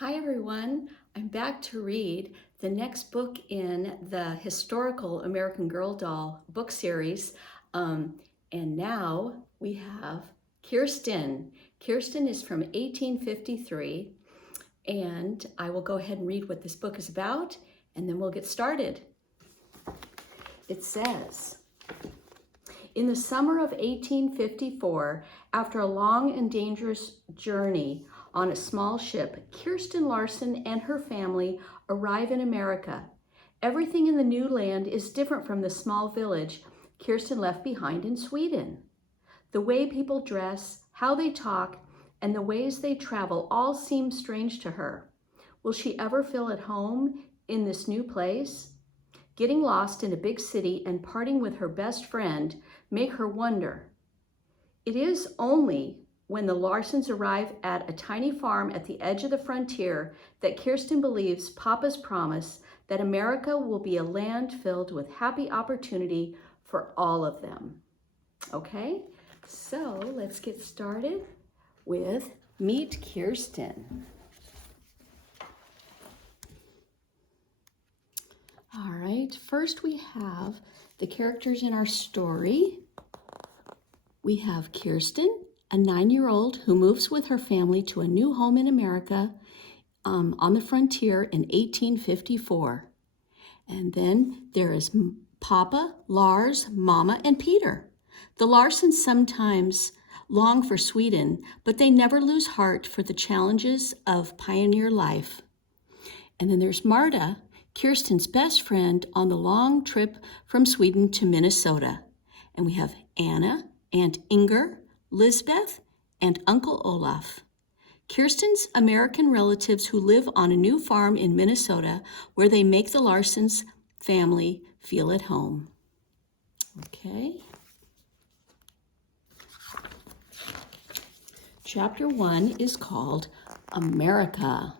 Hi everyone, I'm back to read the next book in the historical American Girl doll book series. And now we have Kirsten. Kirsten is from 1853, and I will go ahead and read what this book is about, and then we'll get started. It says, in the summer of 1854, after a long and dangerous journey on a small ship, Kirsten Larson and her family arrive in America. Everything in the new land is different from the small village Kirsten left behind in Sweden. The way people dress, how they talk, and the ways they travel all seem strange to her. Will she ever feel at home in this new place? Getting lost in a big city and parting with her best friend make her wonder. It is only when the Larsons arrive at a tiny farm at the edge of the frontier that Kirsten believes Papa's promise that America will be a land filled with happy opportunity for all of them. Okay, so let's get started with Meet Kirsten. All right, first we have the characters in our story. We have Kirsten, a 9-year-old who moves with her family to a new home in America on the frontier in 1854. And then there is Papa, Lars, Mama, and Peter. The Larsons sometimes long for Sweden, but they never lose heart for the challenges of pioneer life. And then there's Marta, Kirsten's best friend on the long trip from Sweden to Minnesota. And we have Anna, Aunt Inger, Lisbeth, and Uncle Olaf. Kirsten's American relatives who live on a new farm in Minnesota where they make the Larsons family feel at home. Okay. Chapter 1 is called America.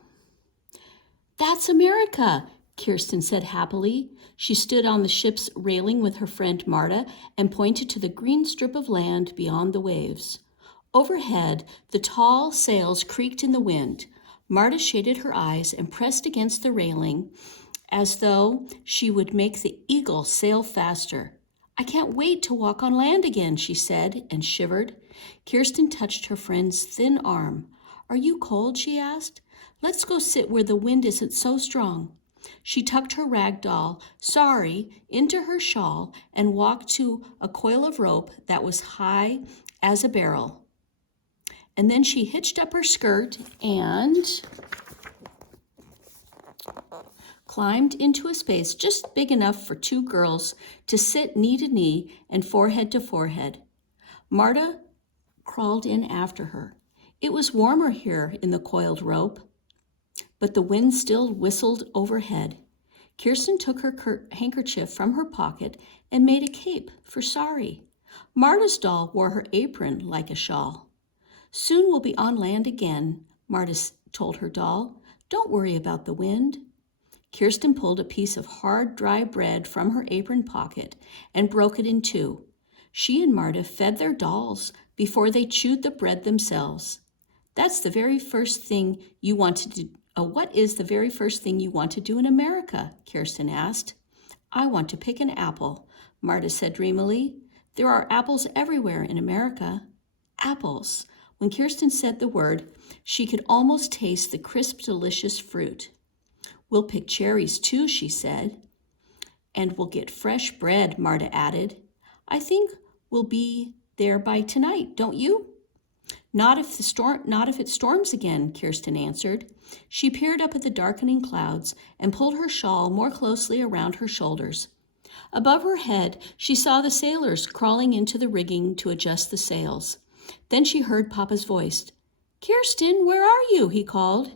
That's America, Kirsten said happily. She stood on the ship's railing with her friend Marta and pointed to the green strip of land beyond the waves. Overhead, the tall sails creaked in the wind. Marta shaded her eyes and pressed against the railing as though she would make the Eagle sail faster. I can't wait to walk on land again, she said, and shivered. Kirsten touched her friend's thin arm. Are you cold? She asked. Let's go sit where the wind isn't so strong. She tucked her rag doll, Sorry, into her shawl and walked to a coil of rope that was high as a barrel. And then she hitched up her skirt and climbed into a space just big enough for two girls to sit knee to knee and forehead to forehead. Marta crawled in after her. It was warmer here in the coiled rope, but the wind still whistled overhead. Kirsten took her handkerchief from her pocket and made a cape for Sorry. Marta's doll wore her apron like a shawl. Soon we'll be on land again, Marta told her doll. Don't worry about the wind. Kirsten pulled a piece of hard, dry bread from her apron pocket and broke it in two. She and Marta fed their dolls before they chewed the bread themselves. That's the very first thing you want to do. What is the very first thing you want to do in America? Kirsten asked. I want to pick an apple, Marta said dreamily. There are apples everywhere in America. Apples. When Kirsten said the word, she could almost taste the crisp, delicious fruit. We'll pick cherries too, she said. And we'll get fresh bread, Marta added. I think we'll be there by tonight, don't you? Not if it storms again, Kirsten answered. She peered up at the darkening clouds and pulled her shawl more closely around her shoulders. Above her head, she saw the sailors crawling into the rigging to adjust the sails. Then she heard Papa's voice. Kirsten, where are you? He called.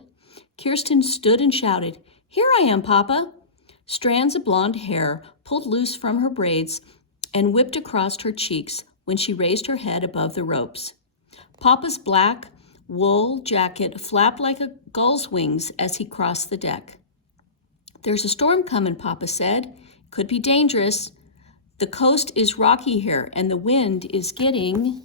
Kirsten stood and shouted, Here I am, Papa. Strands of blonde hair pulled loose from her braids and whipped across her cheeks when she raised her head above the ropes. Papa's black wool jacket flapped like a gull's wings as he crossed the deck. There's a storm coming, Papa said. Could be dangerous. The coast is rocky here, and the wind is getting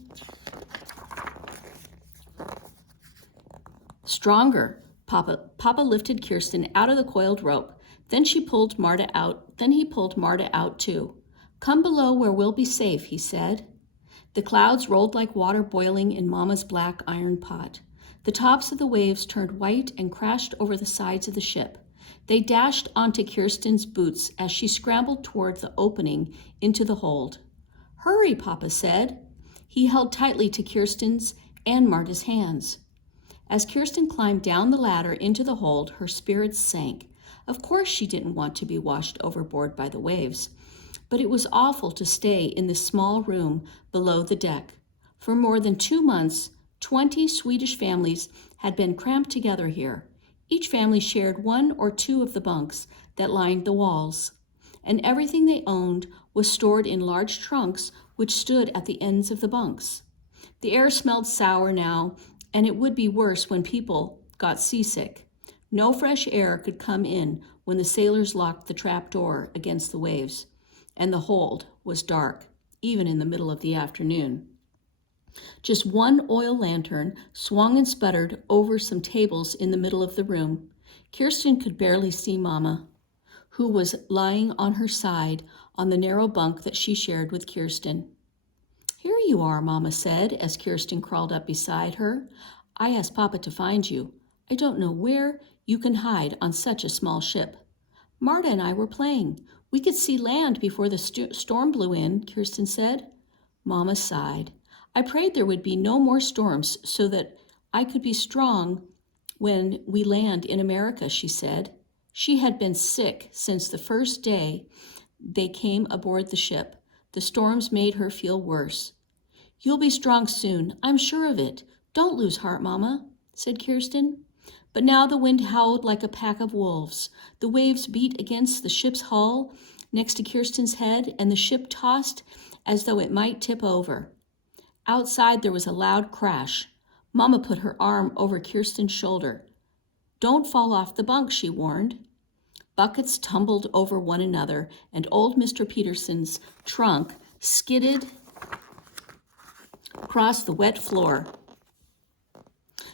stronger. Papa lifted Kirsten out of the coiled rope. Then he pulled Marta out too. Come below where we'll be safe, he said. The clouds rolled like water boiling in Mama's black iron pot. The tops of the waves turned white and crashed over the sides of the ship. They dashed onto Kirsten's boots as she scrambled toward the opening into the hold. Hurry, Papa said. He held tightly to Kirsten's and Marta's hands. As Kirsten climbed down the ladder into the hold, her spirits sank. Of course she didn't want to be washed overboard by the waves, but it was awful to stay in this small room below the deck. For more than 2 months, 20 Swedish families had been cramped together here. Each family shared 1 or 2 of the bunks that lined the walls, and everything they owned was stored in large trunks which stood at the ends of the bunks. The air smelled sour now, and it would be worse when people got seasick. No fresh air could come in when the sailors locked the trap door against the waves, and the hold was dark, even in the middle of the afternoon. Just one oil lantern swung and sputtered over some tables in the middle of the room. Kirsten could barely see Mama, who was lying on her side on the narrow bunk that she shared with Kirsten. Here you are, Mama said as Kirsten crawled up beside her. I asked Papa to find you. I don't know where you can hide on such a small ship. Marta and I were playing. We could see land before the storm blew in, Kirsten said. Mama sighed. I prayed there would be no more storms so that I could be strong when we land in America, she said. She had been sick since the first day they came aboard the ship. The storms made her feel worse. You'll be strong soon, I'm sure of it. Don't lose heart, Mama, said Kirsten. But now the wind howled like a pack of wolves. The waves beat against the ship's hull next to Kirsten's head, and the ship tossed as though it might tip over. Outside there was a loud crash. Mama put her arm over Kirsten's shoulder. Don't fall off the bunk, she warned. Buckets tumbled over one another, and old Mr. Peterson's trunk skidded across the wet floor.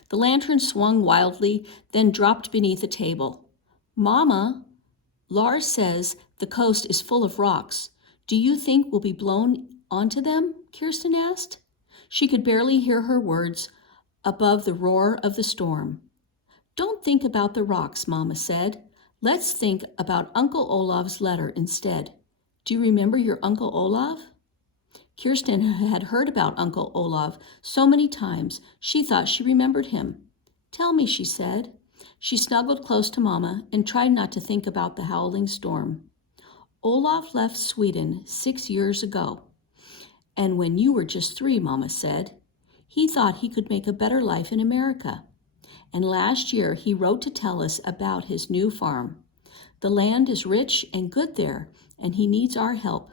The lantern swung wildly, then dropped beneath a table. Mama, Lars says the coast is full of rocks. Do you think we'll be blown onto them? Kirsten asked. She could barely hear her words above the roar of the storm. Don't think about the rocks, Mama said. Let's think about Uncle Olaf's letter instead. Do you remember your Uncle Olaf? Kirsten had heard about Uncle Olaf so many times she thought she remembered him. Tell me, she said. She snuggled close to Mama and tried not to think about the howling storm. Olaf left Sweden 6 years ago. And when you were just 3, Mama said, he thought he could make a better life in America. And last year he wrote to tell us about his new farm. The land is rich and good there, and he needs our help.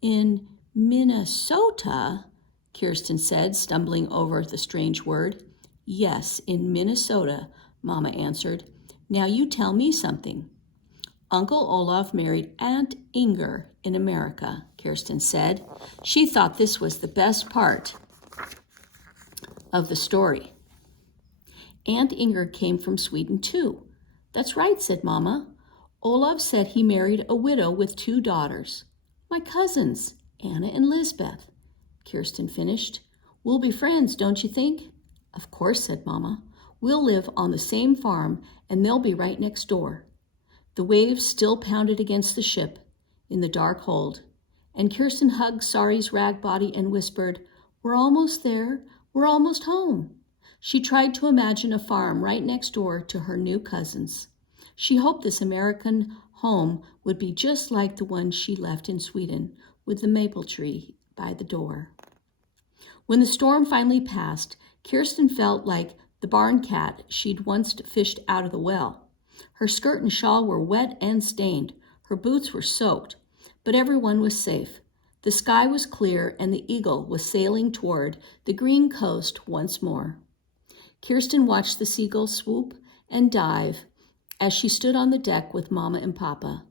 In Minnesota, Kirsten said, stumbling over the strange word. Yes, in Minnesota, Mama answered. Now you tell me something. Uncle Olaf married Aunt Inger in America, Kirsten said. She thought this was the best part of the story. Aunt Inger came from Sweden too. That's right, said Mama. Olaf said he married a widow with 2 daughters. My cousins, Anna and Lisbeth, Kirsten finished. We'll be friends, don't you think? Of course, said Mama. We'll live on the same farm, and they'll be right next door. The waves still pounded against the ship in the dark hold, and Kirsten hugged Sari's rag body and whispered, We're almost there. We're almost home. She tried to imagine a farm right next door to her new cousins. She hoped this American home would be just like the one she left in Sweden, with the maple tree by the door. When the storm finally passed, Kirsten felt like the barn cat she'd once fished out of the well. Her skirt and shawl were wet and stained. Her boots were soaked, but everyone was safe. The sky was clear, and the Eagle was sailing toward the green coast once more. Kirsten watched the seagull swoop and dive as she stood on the deck with Mama and Papa.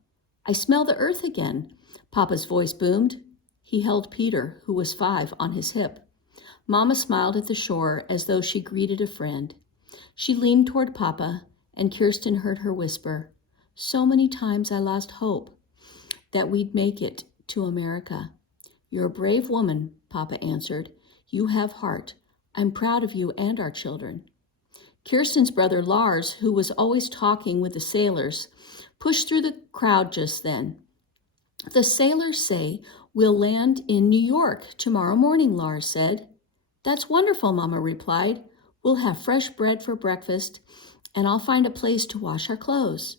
I smell the earth again, Papa's voice boomed. He held Peter, who was 5, on his hip. Mama smiled at the shore as though she greeted a friend. She leaned toward Papa and Kirsten heard her whisper, "So many times I lost hope that we'd make it to America." "You're a brave woman," Papa answered. "You have heart. I'm proud of you and our children." Kirsten's brother Lars, who was always talking with the sailors, pushed through the crowd just then. "The sailors say we'll land in New York tomorrow morning," Lars said. "That's wonderful," Mama replied. "We'll have fresh bread for breakfast, and I'll find a place to wash our clothes."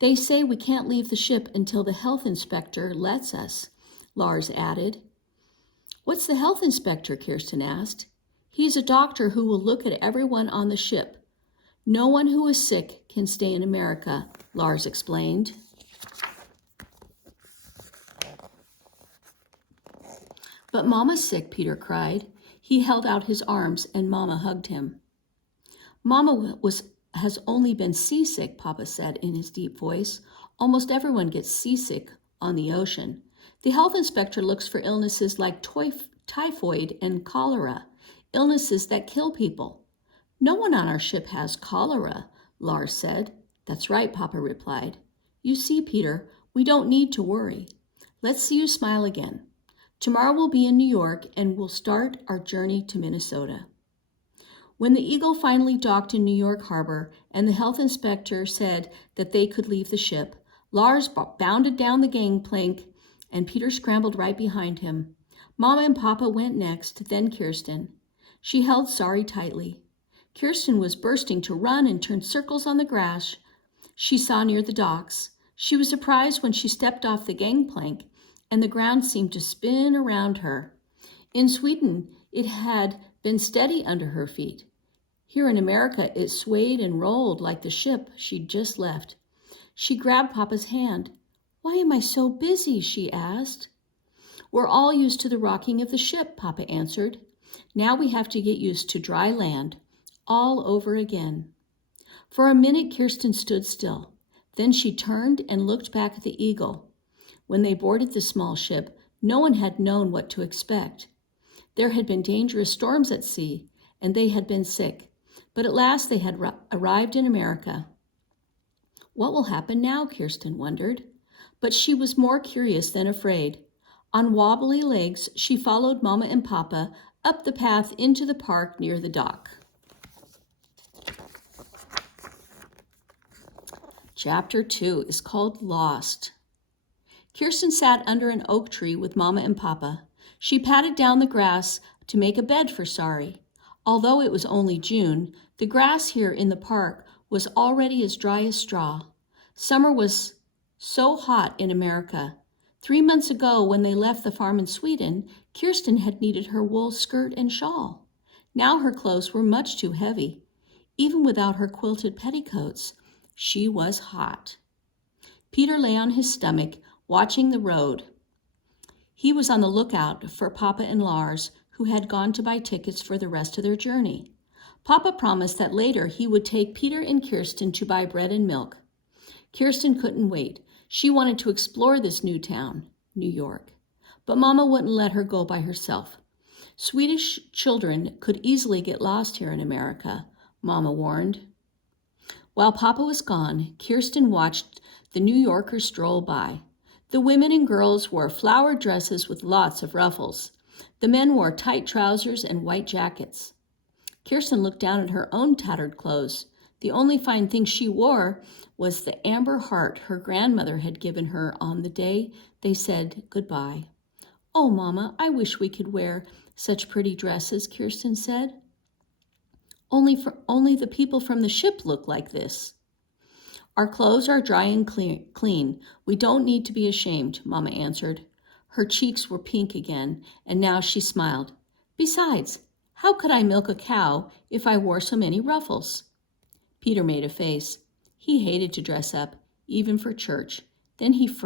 "They say we can't leave the ship until the health inspector lets us," Lars added. "What's the health inspector?" Kirsten asked. "He's a doctor who will look at everyone on the ship. No one who is sick can stay in America," Lars explained. "But Mama's sick," Peter cried. He held out his arms and Mama hugged him. "Mama has only been seasick," Papa said in his deep voice. "Almost everyone gets seasick on the ocean. The health inspector looks for illnesses like typhoid and cholera, illnesses that kill people." "No one on our ship has cholera," Lars said. "That's right," Papa replied. "You see, Peter, we don't need to worry. Let's see you smile again. Tomorrow we'll be in New York and we'll start our journey to Minnesota." When the Eagle finally docked in New York Harbor and the health inspector said that they could leave the ship, Lars bounded down the gangplank and Peter scrambled right behind him. Mama and Papa went next, then Kirsten. She held Sorry tightly. Kirsten was bursting to run and turn circles on the grass she saw near the docks. She was surprised when she stepped off the gangplank and the ground seemed to spin around her. In Sweden, it had been steady under her feet. Here in America, it swayed and rolled like the ship she'd just left. She grabbed Papa's hand. "Why am I so busy?" she asked. "We're all used to the rocking of the ship," Papa answered. "Now we have to get used to dry land, all over again." For a minute, Kirsten stood still. Then she turned and looked back at the Eagle. When they boarded the small ship, no one had known what to expect. There had been dangerous storms at sea, and they had been sick. But at last they had arrived in America. What will happen now, Kirsten wondered. But she was more curious than afraid. On wobbly legs, she followed Mama and Papa up the path into the park near the dock. Chapter 2 is called Lost. Kirsten sat under an oak tree with Mama and Papa. She patted down the grass to make a bed for Sorry. Although it was only June, the grass here in the park was already as dry as straw. Summer was so hot in America. 3 months ago, when they left the farm in Sweden, Kirsten had needed her wool skirt and shawl. Now her clothes were much too heavy. Even without her quilted petticoats, she was hot. Peter lay on his stomach, watching the road. He was on the lookout for Papa and Lars, who had gone to buy tickets for the rest of their journey. Papa promised that later he would take Peter and Kirsten to buy bread and milk. Kirsten couldn't wait. She wanted to explore this new town, New York. But Mama wouldn't let her go by herself. Swedish children could easily get lost here in America, Mama warned. While Papa was gone, Kirsten watched the New Yorkers stroll by. The women and girls wore flowered dresses with lots of ruffles. The men wore tight trousers and white jackets. Kirsten looked down at her own tattered clothes. The only fine thing she wore was the amber heart her grandmother had given her on the day they said goodbye. "Oh, Mama, I wish we could wear such pretty dresses," Kirsten said. Only the people from the ship look like this." "Our clothes are dry and clean. We don't need to be ashamed," Mama answered. Her cheeks were pink again, and now she smiled. "Besides, how could I milk a cow if I wore so many ruffles?" Peter made a face. He hated to dress up, even for church. Then his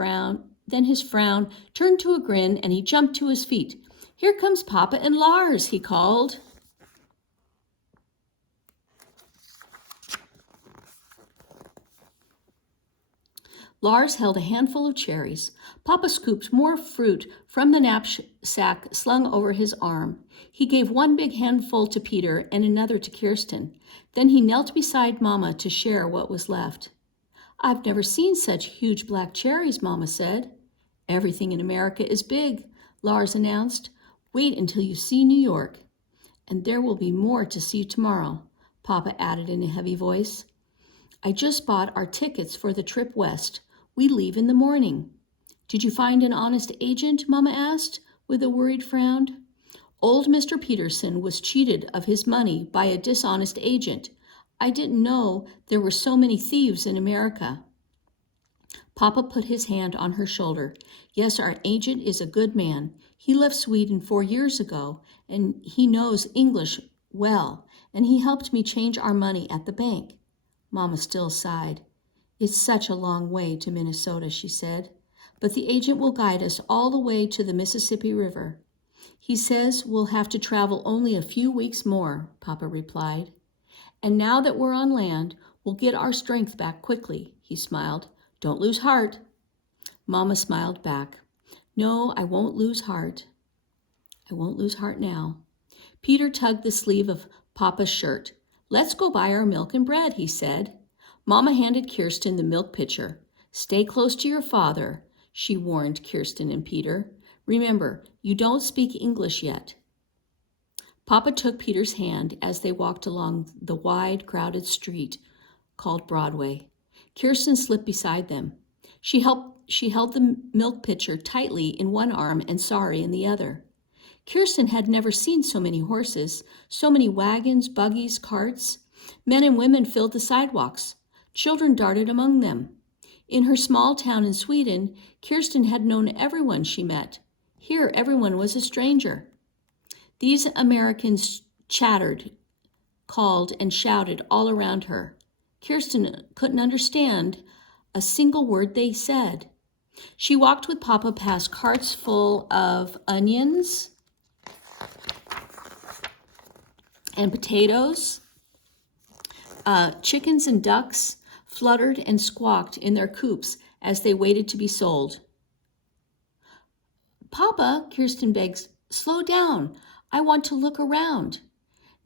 frown turned to a grin, and he jumped to his feet. "Here comes Papa and Lars," he called. Lars held a handful of cherries. Papa scooped more fruit from the knapsack slung over his arm. He gave one big handful to Peter and another to Kirsten. Then he knelt beside Mama to share what was left. "I've never seen such huge black cherries," Mama said. "Everything in America is big," Lars announced. "Wait until you see New York." "And there will be more to see tomorrow," Papa added in a heavy voice. "I just bought our tickets for the trip west. We leave in the morning." "Did you find an honest agent?" Mama asked, with a worried frown. "Old Mr. Peterson was cheated of his money by a dishonest agent. I didn't know there were so many thieves in America." Papa put his hand on her shoulder. "Yes, our agent is a good man. He left Sweden 4 years ago, and he knows English well, and he helped me change our money at the bank." Mama still sighed. "It's such a long way to Minnesota," she said, "but the agent will guide us all the way to the Mississippi River." "He says we'll have to travel only a few weeks more," Papa replied. "And now that we're on land, we'll get our strength back quickly," he smiled. "Don't lose heart." Mama smiled back. "No, I won't lose heart. I won't lose heart now." Peter tugged the sleeve of Papa's shirt. "Let's go buy our milk and bread," he said. Mama handed Kirsten the milk pitcher. "Stay close to your father," she warned Kirsten and Peter. "Remember, you don't speak English yet." Papa took Peter's hand as they walked along the wide, crowded street called Broadway. Kirsten slipped beside them. She held the milk pitcher tightly in one arm and Sorry in the other. Kirsten had never seen so many horses, so many wagons, buggies, carts. Men and women filled the sidewalks. Children darted among them. In her small town in Sweden, Kirsten had known everyone she met. Here, everyone was a stranger. These Americans chattered, called, and shouted all around her. Kirsten couldn't understand a single word they said. She walked with Papa past carts full of onions and potatoes. Chickens and ducks fluttered and squawked in their coops as they waited to be sold. "Papa," Kirsten begged, "slow down. I want to look around."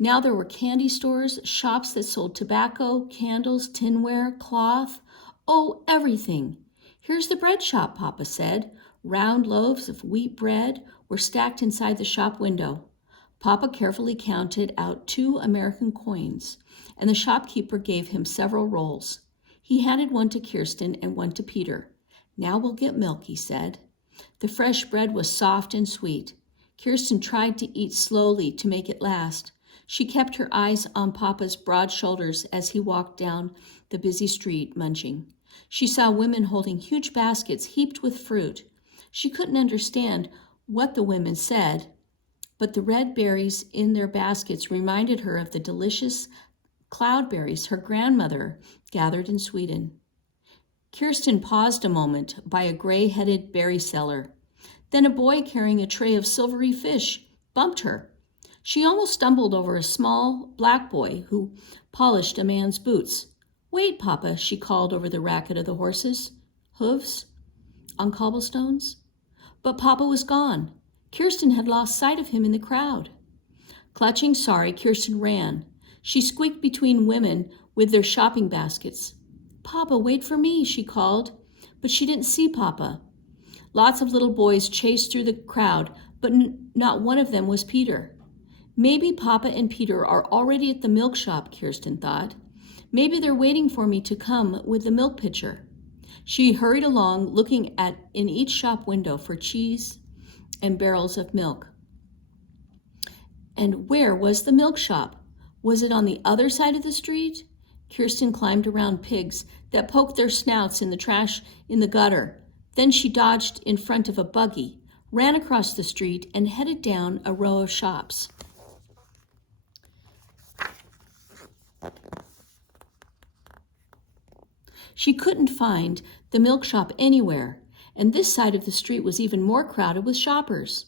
Now there were candy stores, shops that sold tobacco, candles, tinware, cloth. Oh, everything. "Here's the bread shop," Papa said. Round loaves of wheat bread were stacked inside the shop window. Papa carefully counted out 2 American coins, and the shopkeeper gave him several rolls. He handed one to Kirsten and one to Peter. "Now we'll get milk," he said. The fresh bread was soft and sweet. Kirsten tried to eat slowly to make it last. She kept her eyes on Papa's broad shoulders as he walked down the busy street, munching. She saw women holding huge baskets heaped with fruit. She couldn't understand what the women said, but the red berries in their baskets reminded her of the delicious cloudberries her grandmother gathered in Sweden. Kirsten paused a moment by a gray-headed berry seller. Then a boy carrying a tray of silvery fish bumped her. She almost stumbled over a small black boy who polished a man's boots. "Wait, Papa," she called over the racket of the horses' hooves on cobblestones. But Papa was gone. Kirsten had lost sight of him in the crowd. Clutching Sorry, Kirsten ran. She squeaked between women with their shopping baskets. "Papa, wait for me," she called, but she didn't see Papa. Lots of little boys chased through the crowd, but not one of them was Peter. Maybe Papa and Peter are already at the milk shop, Kirsten thought. Maybe they're waiting for me to come with the milk pitcher. She hurried along, looking in each shop window for cheese and barrels of milk. And where was the milk shop? Was it on the other side of the street? Kirsten climbed around pigs that poked their snouts in the trash in the gutter. Then she dodged in front of a buggy, ran across the street, and headed down a row of shops. She couldn't find the milk shop anywhere, and this side of the street was even more crowded with shoppers.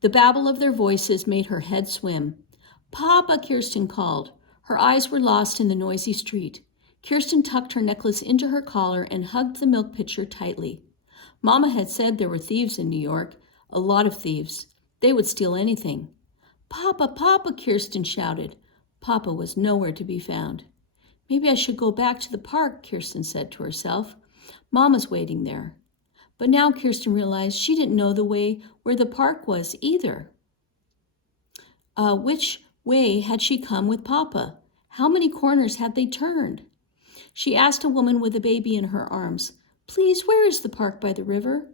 The babble of their voices made her head swim. "Papa," Kirsten called. Her eyes were lost in the noisy street. Kirsten tucked her necklace into her collar and hugged the milk pitcher tightly. Mama had said there were thieves in New York, a lot of thieves. They would steal anything. Papa, Papa, Kirsten shouted. Papa was nowhere to be found. Maybe I should go back to the park, Kirsten said to herself. Mama's waiting there. But now Kirsten realized she didn't know the way where the park was either. Which way had she come with Papa? How many corners had they turned? She asked a woman with a baby in her arms, Please, where is the park by the river?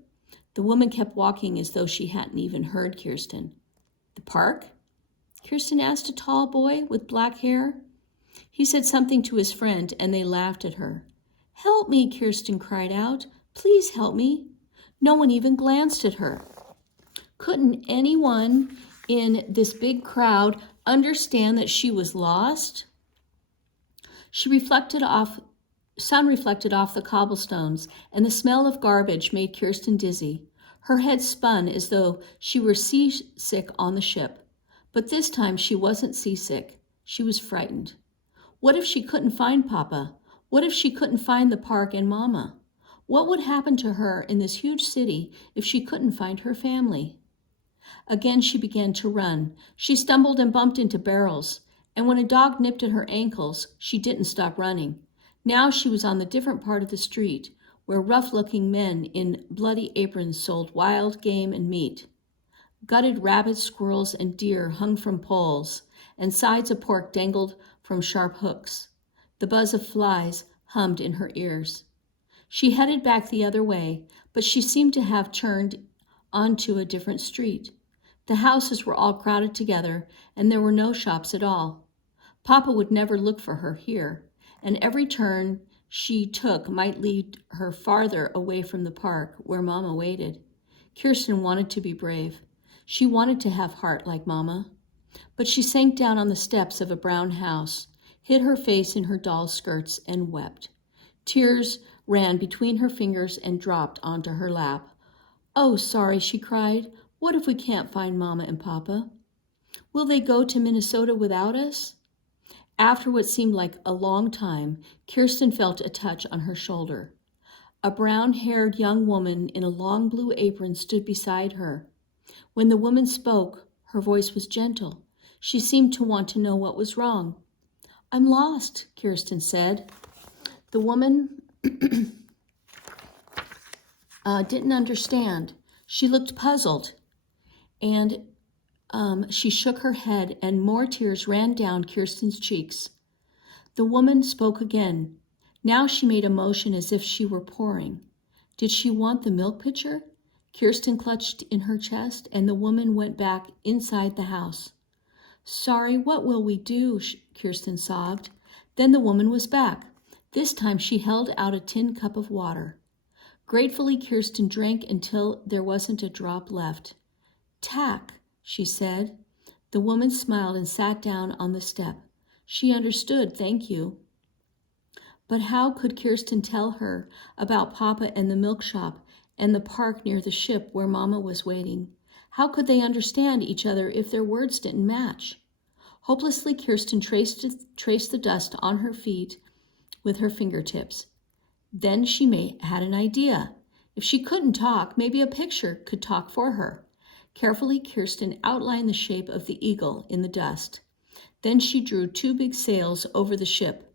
The woman kept walking as though she hadn't even heard Kirsten. The park? Kirsten asked a tall boy with black hair. He said something to his friend, and they laughed at her. Help me, Kirsten cried out. Please help me. No one even glanced at her. Couldn't anyone in this big crowd understand that she was lost? Sun reflected off the cobblestones, and the smell of garbage made Kirsten dizzy. Her head spun as though she were seasick on the ship. But this time she wasn't seasick. She was frightened. What if she couldn't find Papa? What if she couldn't find the park and Mama? What would happen to her in this huge city if she couldn't find her family? Again she began to run. She stumbled and bumped into barrels, and when a dog nipped at her ankles, she didn't stop running. Now she was on the different part of the street, where rough-looking men in bloody aprons sold wild game and meat. Gutted rabbits, squirrels, and deer hung from poles, and sides of pork dangled from sharp hooks. The buzz of flies hummed in her ears. She headed back the other way, but she seemed to have turned onto a different street. The houses were all crowded together, and there were no shops at all. Papa would never look for her here, and every turn she took might lead her farther away from the park where Mama waited. Kirsten wanted to be brave. She wanted to have heart like Mama. But she sank down on the steps of a brown house, hid her face in her doll's skirts, and wept. Tears ran between her fingers and dropped onto her lap. Oh, sorry, she cried. What if we can't find Mama and Papa? Will they go to Minnesota without us? After what seemed like a long time, Kirsten felt a touch on her shoulder. A brown-haired young woman in a long blue apron stood beside her. When the woman spoke, her voice was gentle. She seemed to want to know what was wrong. I'm lost, Kirsten said. The woman didn't understand. She looked puzzled, and she shook her head, and more tears ran down Kirsten's cheeks. The woman spoke again. Now she made a motion as if she were pouring. Did she want the milk pitcher? Kirsten clutched in her chest, and the woman went back inside the house. Sorry, what will we do? Kirsten sobbed. Then the woman was back. This time she held out a tin cup of water. Gratefully, Kirsten drank until there wasn't a drop left. Tack, she said. The woman smiled and sat down on the step. She understood, thank you. But how could Kirsten tell her about Papa and the milk shop and the park near the ship where Mama was waiting? How could they understand each other if their words didn't match? Hopelessly, Kirsten traced the dust on her feet with her fingertips. Then she had an idea. If she couldn't talk, maybe a picture could talk for her. Carefully, Kirsten outlined the shape of the eagle in the dust. Then she drew 2 big sails over the ship.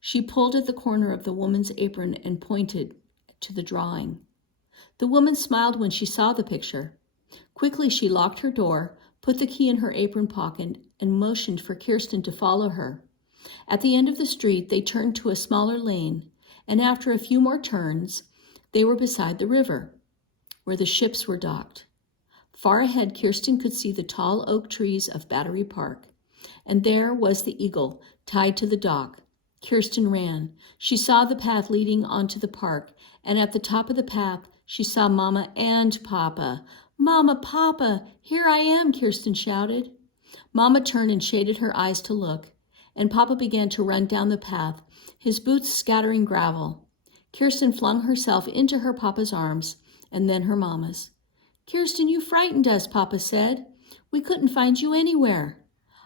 She pulled at the corner of the woman's apron and pointed to the drawing. The woman smiled when she saw the picture. Quickly, she locked her door, put the key in her apron pocket, and motioned for Kirsten to follow her. At the end of the street, they turned to a smaller lane, and after a few more turns, they were beside the river, where the ships were docked. Far ahead, Kirsten could see the tall oak trees of Battery Park, and there was the eagle tied to the dock. Kirsten ran. She saw the path leading onto the park, and at the top of the path, she saw Mama and Papa. Mama, Papa, here I am, Kirsten shouted. Mama turned and shaded her eyes to look, and Papa began to run down the path, his boots scattering gravel. Kirsten flung herself into her Papa's arms, and then her Mama's. Kirsten, you frightened us, Papa said. We couldn't find you anywhere.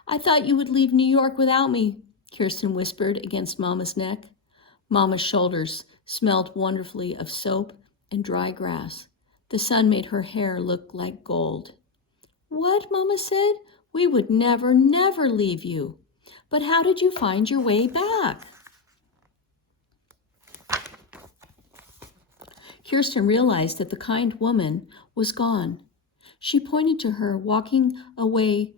I thought you would leave New York without me, Kirsten whispered against Mama's neck. Mama's shoulders smelled wonderfully of soap and dry grass. The sun made her hair look like gold. "What?" Mama said. "We would never, never leave you. But how did you find your way back?" Kirsten realized that the kind woman was gone. She pointed to her walking away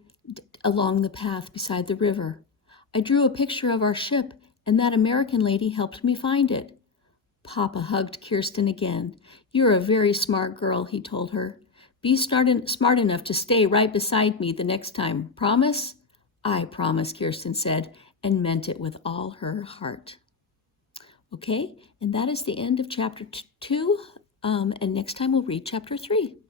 along the path beside the river. "I drew a picture of our ship, and that American lady helped me find it." Papa hugged Kirsten again. "You're a very smart girl," he told her. "Be smart enough to stay right beside me the next time. Promise?" "I promise," Kirsten said, and meant it with all her heart. Okay, and that is the end of chapter 2. And next time we'll read chapter 3.